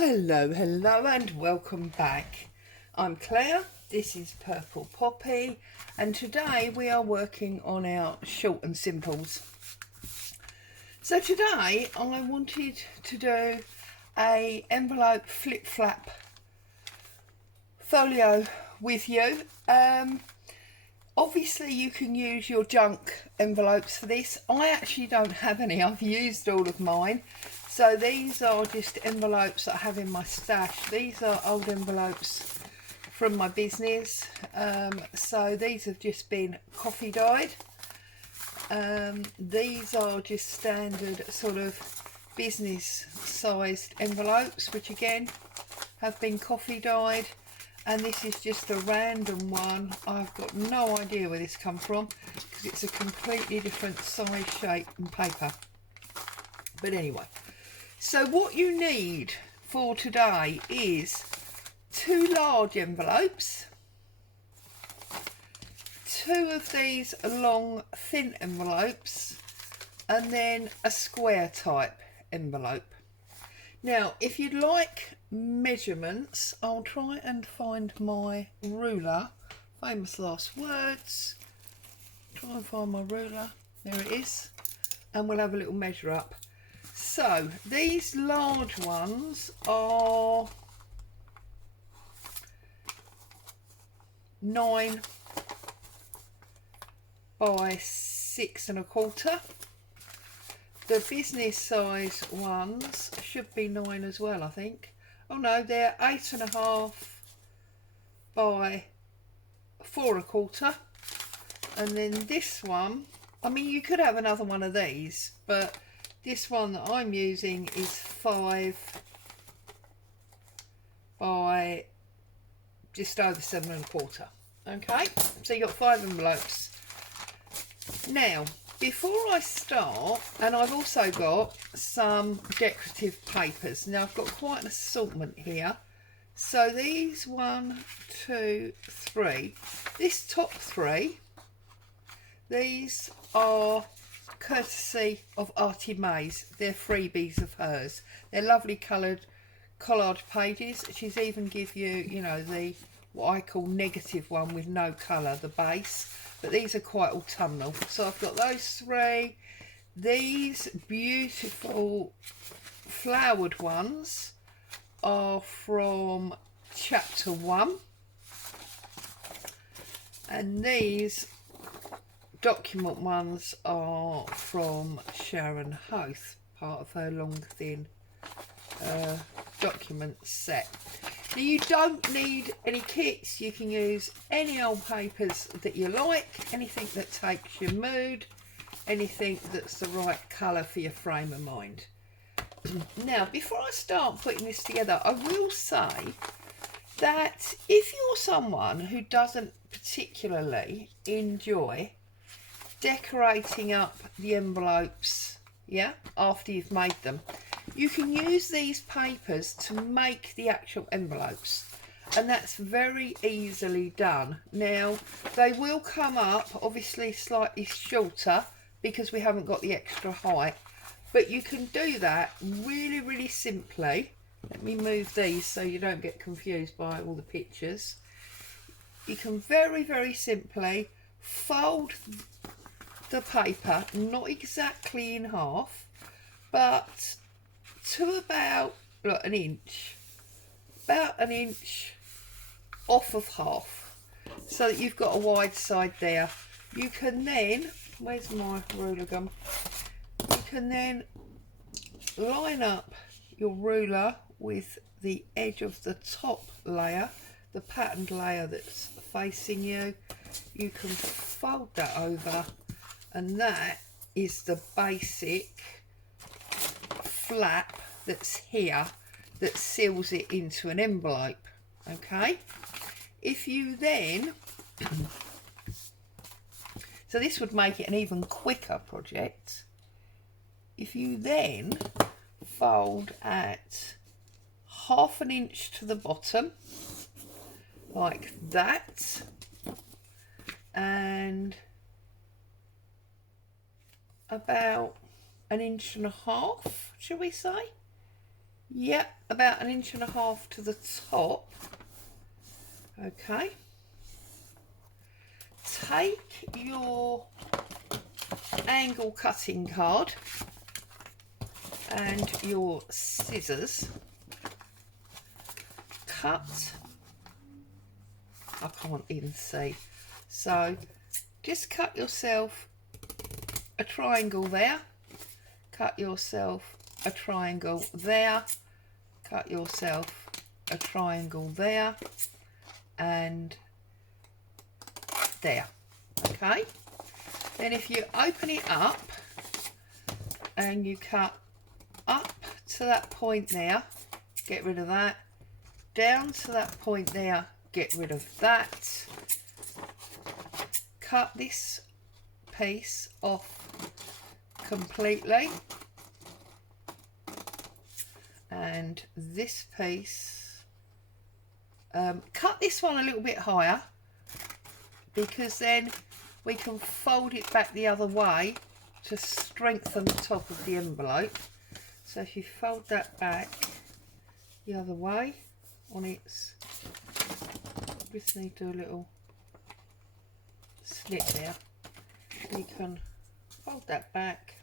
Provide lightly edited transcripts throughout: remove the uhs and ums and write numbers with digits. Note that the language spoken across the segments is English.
Hello and welcome back. I'm Claire, this is Purple Poppy, and today we are working on our short and simples. So today I wanted to do a envelope flip flap folio with you. Obviously you can use your junk envelopes for this. I actually don't have any, I've used all of mine. So these are just envelopes that I have in my stash. These are old envelopes from my business. So these have just been coffee dyed. These are just standard sort of business sized envelopes, which again have been coffee dyed. And this is just a random one. I've got no idea where this come from because it's a completely different size, shape and paper. But anyway. So what you need for today is 2 large envelopes, 2 of these long thin envelopes, and then a square type envelope. Now if you'd like measurements, I'll try and find my ruler, famous last words, try and find my ruler, there it is, and we'll have a little measure up. So these large ones are 9 by 6 1/4. The business size ones should be 9 as well, I think. Oh no, they're 8 1/2 by 4 1/4. And then this one, I mean you could have another one of these, but this one that I'm using is 5 by just over 7 1/4. Okay, so you've got 5 envelopes. Now, before I start, and I've also got some decorative papers. Now I've got quite an assortment here. So these 1, 2, 3, this top 3, these are courtesy of Artymaze. They're freebies of hers. They're lovely coloured collage pages. She's even give you, you know, the what I call negative one with no colour, the base. But these are quite autumnal. So I've got those 3. These beautiful flowered ones are from chapter 1. And these document ones are from Sharon Hoth, part of her long thin document set. Now you don't need any kits, you can use any old papers that you like, anything that takes your mood, anything that's the right colour for your frame of mind. Now before I start putting this together, I will say that if you're someone who doesn't particularly enjoy decorating up the envelopes, yeah, after you've made them, you can use these papers to make the actual envelopes, and that's very easily done. Now they will come up obviously slightly shorter because we haven't got the extra height, but you can do that really simply. Let me move these so you don't get confused by all the pictures. You can very simply fold the paper, not exactly in half, but to about an inch, off of half, so that you've got a wide side there. You can then, where's my ruler gum? You can then line up your ruler with the edge of the top layer, the patterned layer that's facing you. You can fold that over, and that is the basic flap that's here that seals it into an envelope. Okay, if you then so this would make it an even quicker project. If you then fold at 1/2 inch to the bottom like that, and about 1.5 inches, shall we say? Yep, about 1.5 inches to the top. Okay. Take your angle cutting card and your scissors. Cut. I can't even see. So just cut yourself a triangle there. Cut yourself a triangle there. Cut yourself a triangle there. And there. Okay. Then if you open it up and you cut up to that point there, get rid of that. Down to that point there, get rid of that. Cut this piece off completely. And this piece, cut this one a little bit higher, because then we can fold it back the other way to strengthen the top of the envelope. So if you fold that back the other way on its, just need to do a little snip there. You can fold that back,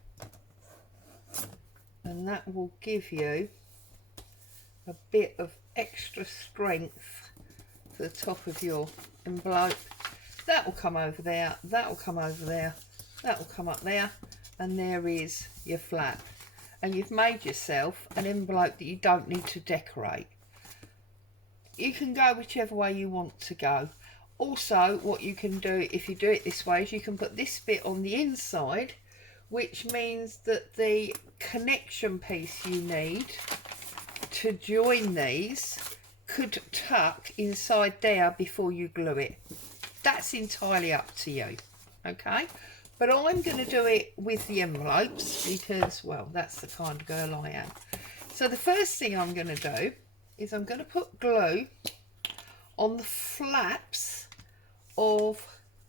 and that will give you a bit of extra strength to the top of your envelope. That will come over there, that will come over there, that will come up there, and there is your flap. And you've made yourself an envelope that you don't need to decorate. You can go whichever way you want to go. Also, what you can do if you do it this way is you can put this bit on the inside, which means that the connection piece you need to join these could tuck inside there before you glue it. That's entirely up to you, okay? But I'm going to do it with the envelopes because, well, that's the kind of girl I am. So the first thing I'm going to do is I'm going to put glue on the flaps of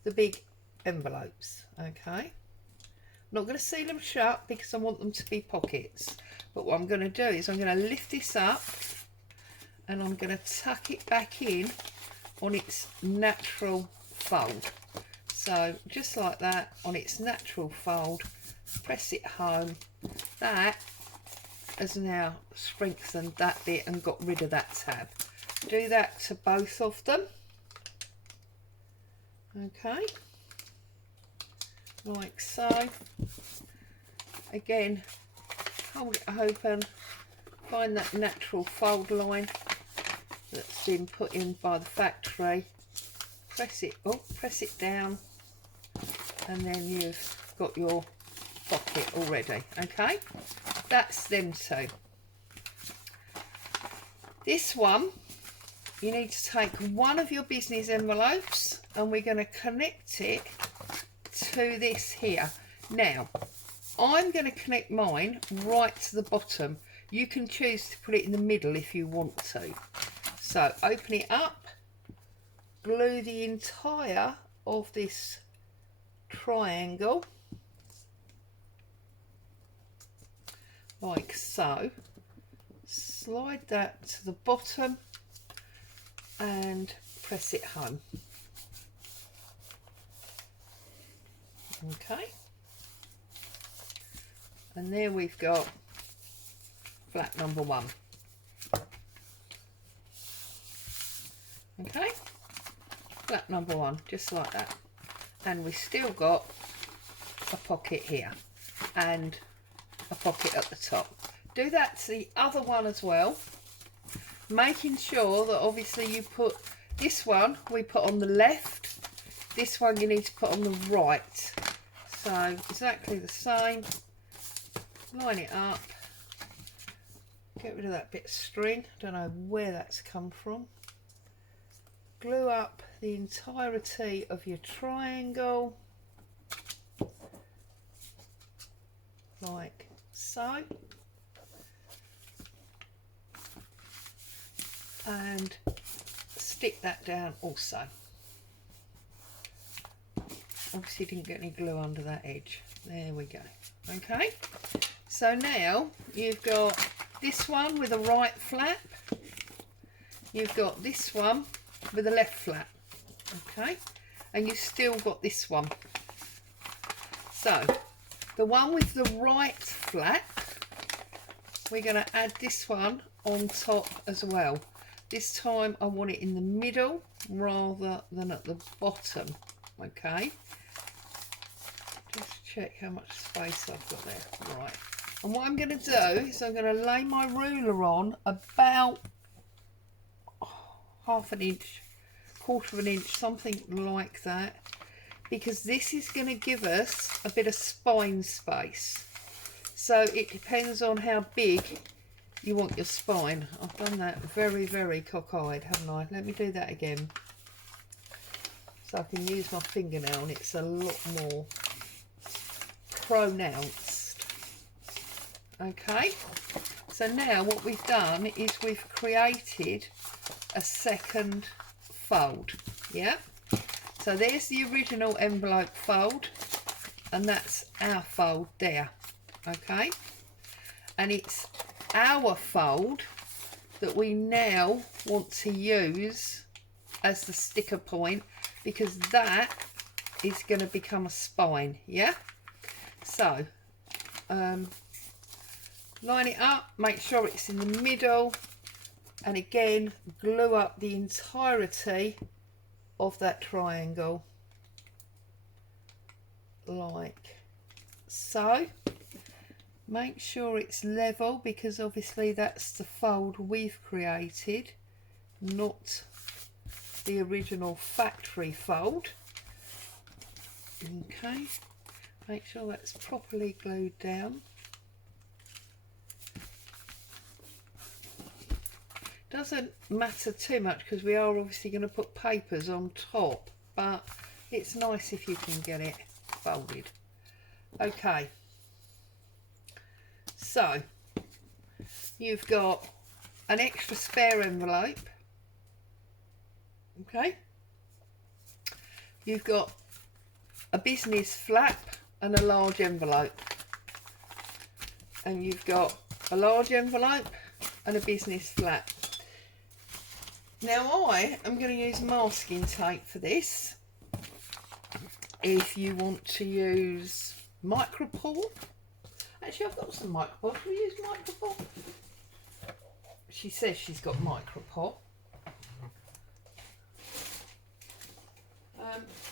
the big envelopes, okay? I'm not going to seal them shut because I want them to be pockets. But what I'm going to do is I'm going to lift this up and I'm going to tuck it back in on its natural fold. So just like that, on its natural fold, press it home. That has now strengthened that bit and got rid of that tab. Do that to both of them. Okay, like so. Again, hold it open, find that natural fold line that's been put in by the factory, press it up, press it down, and then you've got your pocket already. Okay, that's them two. This one, you need to take one of your business envelopes and we're going to connect it to this here. Now, I'm going to connect mine right to the bottom. You can choose to put it in the middle if you want to. So open it up, glue the entire of this triangle like so. Slide that to the bottom and press it home. Okay, and there we've got flap number one. Okay, flap number one, just like that. And we've still got a pocket here and a pocket at the top. Do that to the other one as well, making sure that obviously you put this one, we put on the left, this one you need to put on the right. So exactly the same, line it up, get rid of that bit of string, don't know where that's come from. Glue up the entirety of your triangle like so, and stick that down also. Obviously didn't get any glue under that edge. There we go. Okay, so now you've got this one with a right flap, you've got this one with a left flap, okay, and you've still got this one. So the one with the right flap, we're going to add this one on top as well. This time I want it in the middle rather than at the bottom, okay. Just check how much space I've got there. Right, and what I'm going to do is I'm going to lay my ruler on about half an inch, quarter of an inch, something like that, because this is going to give us a bit of spine space. So it depends on how big you want your spine. I've done that very, very cockeyed, haven't I? Let me do that again so I can use my fingernail and it's a lot more pronounced. Okay, so now what we've done is we've created a second fold. Yeah, so there's the original envelope fold and that's our fold there. Okay, and it's our fold that we now want to use as the sticker point, because that is going to become a spine. Yeah, so line it up, make sure it's in the middle, and again glue up the entirety of that triangle like so. Make sure it's level, because obviously that's the fold we've created, not the original factory fold. Okay, make sure that's properly glued down. Doesn't matter too much because we are obviously going to put papers on top, but it's nice if you can get it folded. Okay, so you've got an extra spare envelope, okay, you've got a business flap and a large envelope, and you've got a large envelope and a business flap. Now I am going to use masking tape for this. If you want to use micropore, actually I've got some micropore. Can we use micropore? She says she's got micropore.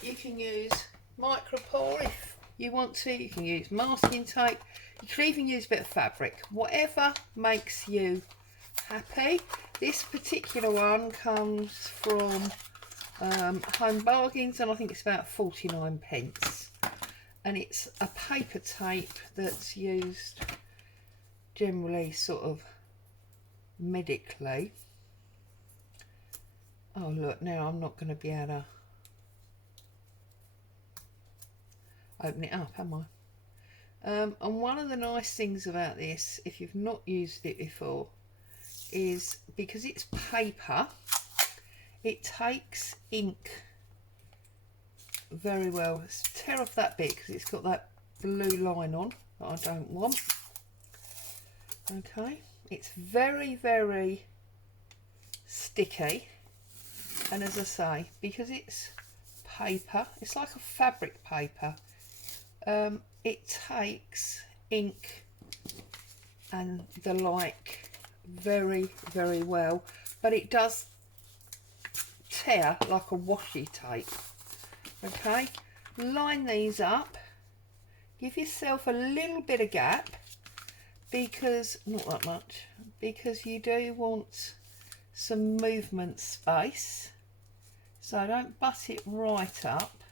You can use micropore if you want to. You can use masking tape. You can even use a bit of fabric. Whatever makes you happy. This particular one comes from Home Bargains, and I think it's about 49p, and it's a paper tape that's used generally sort of medically. Oh look, now I'm not going to be able to open it up, am I? And one of the nice things about this, if you've not used it before, is because it's paper, it takes ink very well. Let's tear off that bit because it's got that blue line on that I don't want. Okay, it's very, very sticky, and as I say, because it's paper, it's like a fabric paper, it takes ink and the like very, very well, but it does tear like a washi tape. Okay, line these up, give yourself a little bit of gap, because not that much, because you do want some movement space, so don't butt it right up.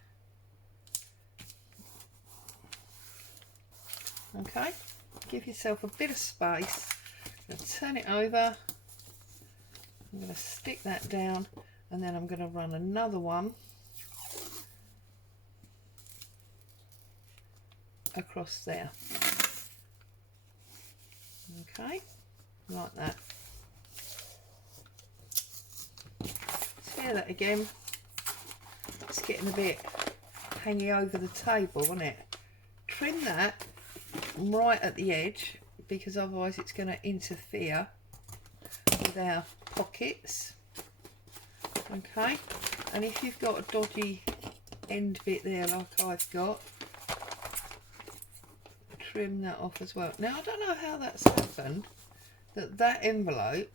Okay, give yourself a bit of space. I'm going to turn it over, I'm going to stick that down, and then I'm going to run another one across there. Okay, like that. Tear that again. It's getting a bit hanging over the table, isn't it? Trim that right at the edge, because otherwise it's going to interfere with our pockets. Okay, and if you've got a dodgy end bit there like I've got, trim that off as well. Now I don't know how that's happened, that envelope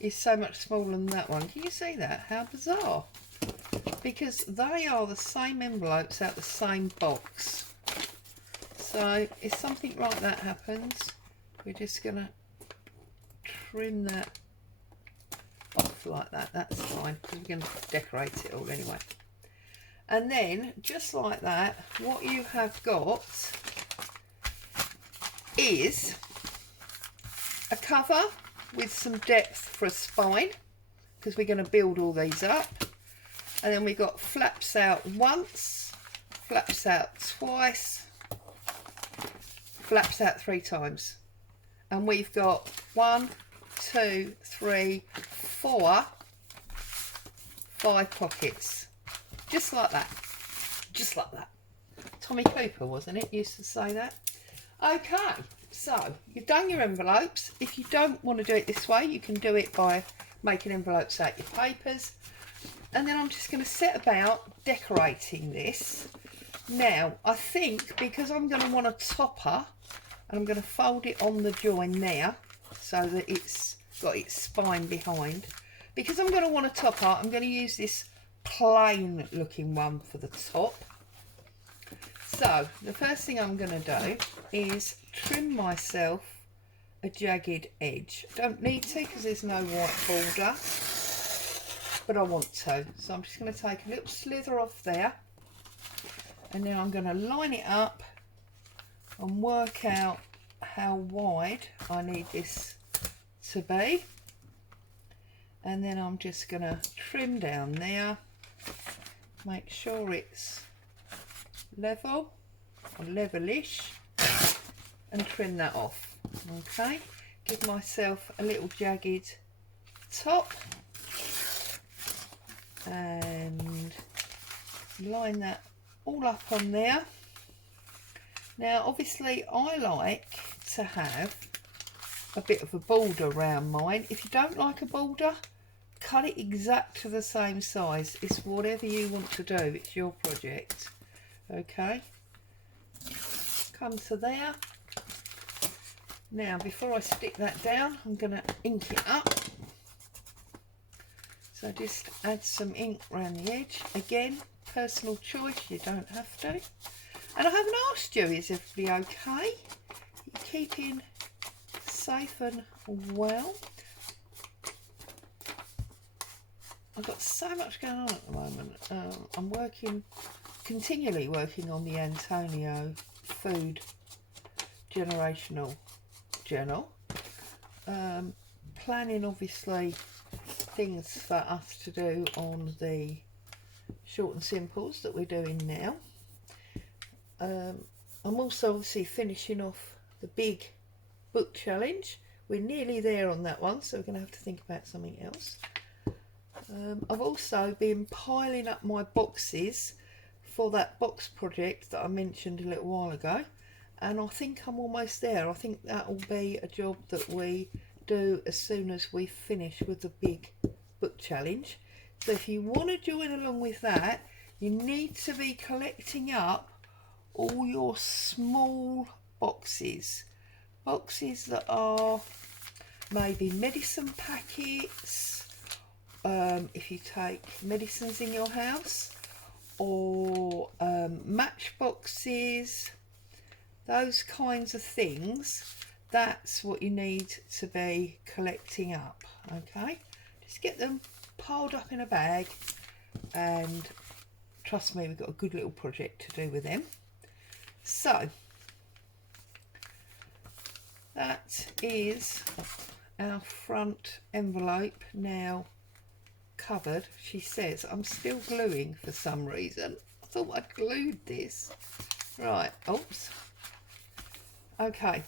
is so much smaller than that one. Can you see that? How bizarre. Because they are the same envelopes out the same box. So if something like that happens, we're just going to trim that off like that. That's fine, because we're going to decorate it all anyway. And then, just like that, what you have got is a cover with some depth for a spine, because we're going to build all these up. And then we've got flaps out once, flaps out twice, flaps out 3 times. And we've got 1, 2, 3, 4, 5 pockets. Just like that. Just like that. Tommy Cooper, wasn't it, used to say that? Okay, so you've done your envelopes. If you don't want to do it this way, you can do it by making envelopes out your papers. And then I'm just going to set about decorating this. Now, I think because I'm going to want a topper, and I'm going to fold it on the join there so that it's got its spine behind. Because I'm going to want a topper, I'm going to use this plain looking one for the top. So the first thing I'm going to do is trim myself a jagged edge. I don't need to because there's no white border, but I want to. So I'm just going to take a little slither off there, and now I'm going to line it up and work out how wide I need this to be. And then I'm just going to trim down there, make sure it's level or levelish, and trim that off. Okay, give myself a little jagged top and line that all up on there. Now obviously I like to have a bit of a border around mine. If you don't like a border, cut it exact to the same size. It's whatever you want to do, it's your project. Okay, come to there. Now before I stick that down, I'm going to ink it up. So just add some ink around the edge. Again, personal choice, you don't have to. And I haven't asked you, is everybody okay? You're keeping safe and well? I've got so much going on at the moment. I'm continually working on the Antonio food generational journal. Planning obviously things for us to do on the short and simples that we're doing now. I'm also obviously finishing off the big book challenge. We're nearly there on that one, so we're going to have to think about something else. I've also been piling up my boxes for that box project that I mentioned a little while ago, and I think I'm almost there. I think that will be a job that we do as soon as we finish with the big book challenge. So if you want to join along with that, you need to be collecting up all your small boxes that are maybe medicine packets, if you take medicines in your house, or matchboxes, those kinds of things. That's what you need to be collecting up. Okay, just get them piled up in a bag, and trust me, we've got a good little project to do with them. So that is our front envelope now covered. She says I'm still gluing for some reason. I thought I'd glued this. Right, oops. Okay,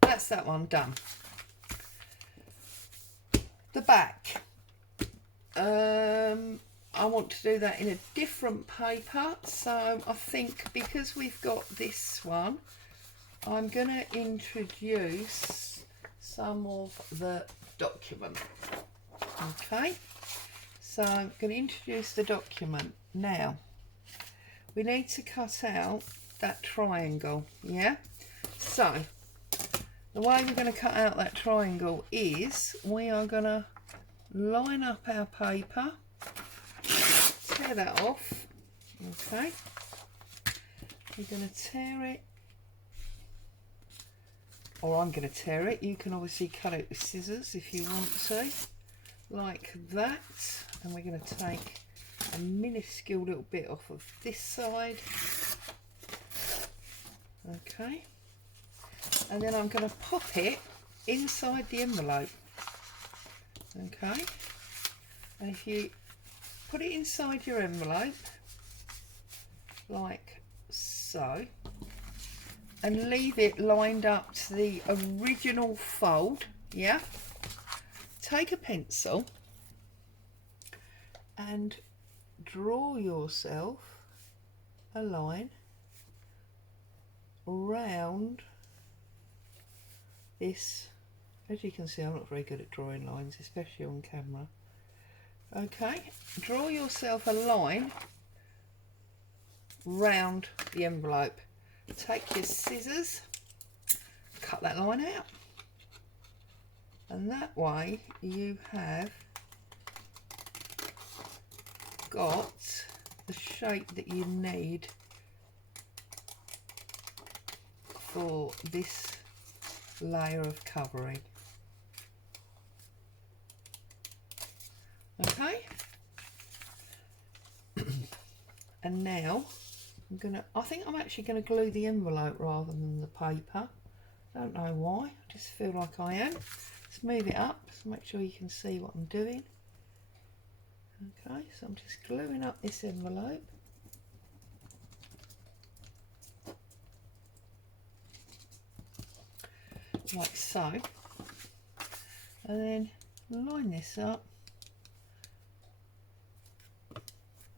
that's that one done. The back, I want to do that in a different paper, so I think because we've got this one I'm going to introduce some of the document. Okay, so I'm going to introduce the document. Now, we need to cut out that triangle, yeah? So, the way we're going to cut out that triangle is we are going to line up our paper, tear that off, okay? We're going to tear it, or I'm going to tear it. You can obviously cut it with scissors if you want to, like that. And we're going to take a minuscule little bit off of this side, okay? And then I'm going to pop it inside the envelope, okay? And if you put it inside your envelope like so, and leave it lined up to the original fold, yeah? Take a pencil and draw yourself a line round this. As you can see, I'm not very good at drawing lines, especially on camera. Okay, draw yourself a line round the envelope. Take your scissors, cut that line out, and that way you have got the shape that you need for this layer of covering. Okay, and now I think I'm actually going to glue the envelope rather than the paper. Don't know why, I just feel like I am. Let's move it up so make sure you can see what I'm doing. Okay, so I'm just gluing up this envelope. Like so. And then line this up.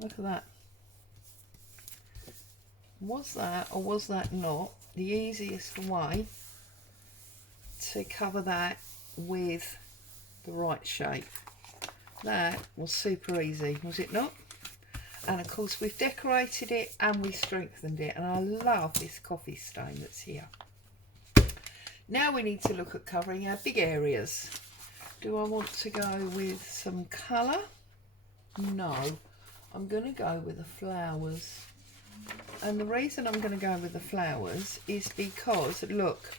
Look at that. Was that, or was that not, the easiest way to cover that with the right shape? That was super easy, was it not? And of course we've decorated it and we've strengthened it, and I love this coffee stain that's here. Now we need to look at covering our big areas. Do I want to go with some colour? No, I'm going to go with the flowers. And the reason I'm going to go with the flowers is because, look,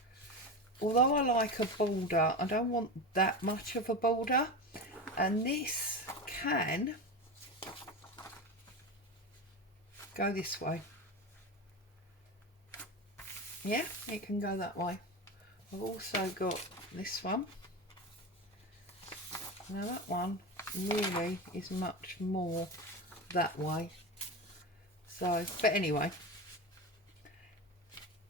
although I like a border, I don't want that much of a border. And this can go this way. Yeah, it can go that way. I've also got this one. Now that one really is much more that way. So, but anyway,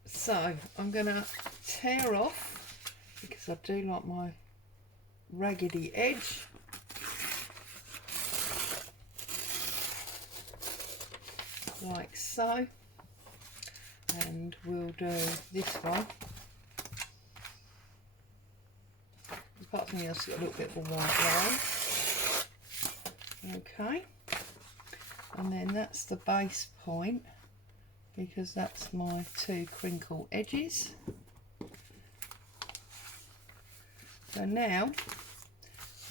so I'm going to tear off, because I do like my raggedy edge. Like so. And we'll do this one. Apart from the else, got a little bit of a white line. Okay. And then that's the base point, because that's my two crinkle edges. So now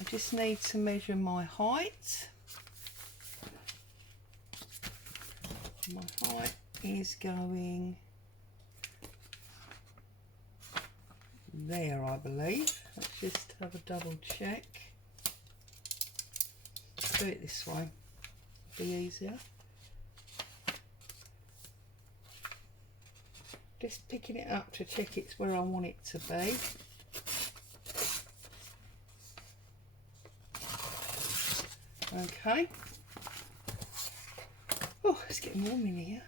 I just need to measure my height. My height is going there, I believe. Let's just have a double check. Do it this way. Be easier. Just picking it up to check it's where I want it to be. Okay. Oh, it's getting warm in here.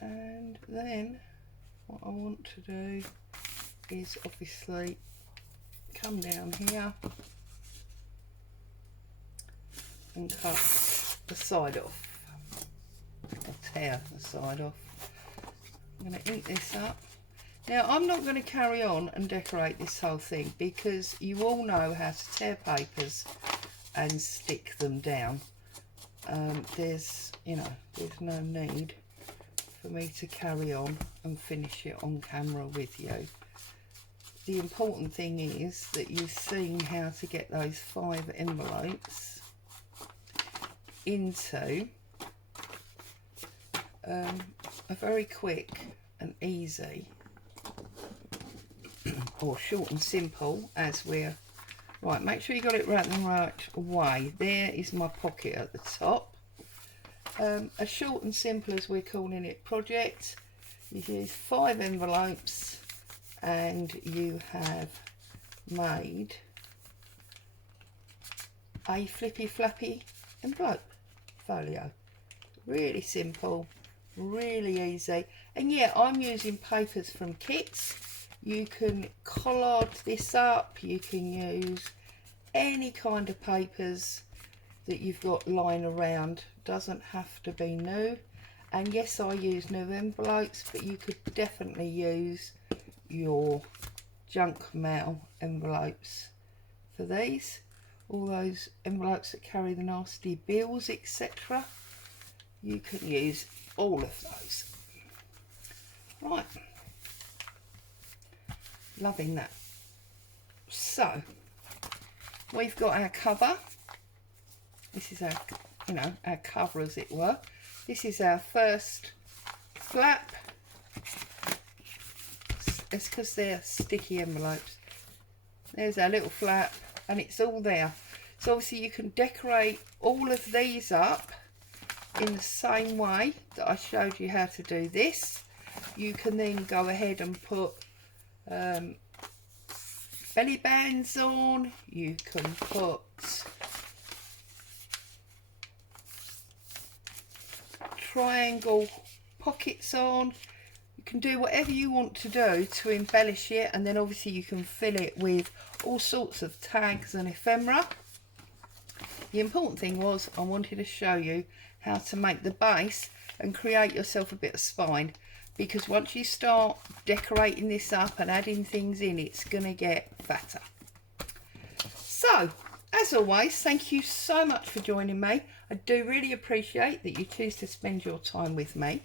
And then what I want to do is obviously come down here and cut the side off, or tear the side off. I'm going to ink this up. Now I'm not going to carry on and decorate this whole thing because you all know how to tear papers and stick them down. There's no need for me to carry on and finish it on camera with you. The important thing is that you've seen how to get those 5 envelopes into a very quick and easy, or short and simple, as we're right. Make sure you got it right the right way. There is my pocket at the top. A short and simple, as we're calling it, project. You use 5 envelopes and you have made a flippy flappy envelope folio. Really simple, really easy. And yeah, I'm using papers from kits. You can collard this up, you can use any kind of papers that you've got lying around. Doesn't have to be new. And yes, I use new envelopes, but you could definitely use your junk mail envelopes for these. All those envelopes that carry the nasty bills, etc. You can use all of those. Right. Loving that. So, we've got our cover. This is our, our cover, as it were. This is our first flap. It's because they're sticky envelopes. There's our little flap, and it's all there. So obviously you can decorate all of these up in the same way that I showed you how to do this. You can then go ahead and put belly bands on. You can put triangle pockets on. You can do whatever you want to do to embellish it, and then obviously you can fill it with all sorts of tags and ephemera. The important thing was I wanted to show you how to make the base and create yourself a bit of spine, because once you start decorating this up and adding things in, it's going to get fatter. So, as always, thank you so much for joining me. I do really appreciate that you choose to spend your time with me.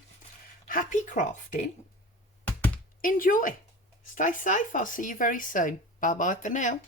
Happy crafting. Enjoy. Stay safe. I'll see you very soon. Bye bye for now.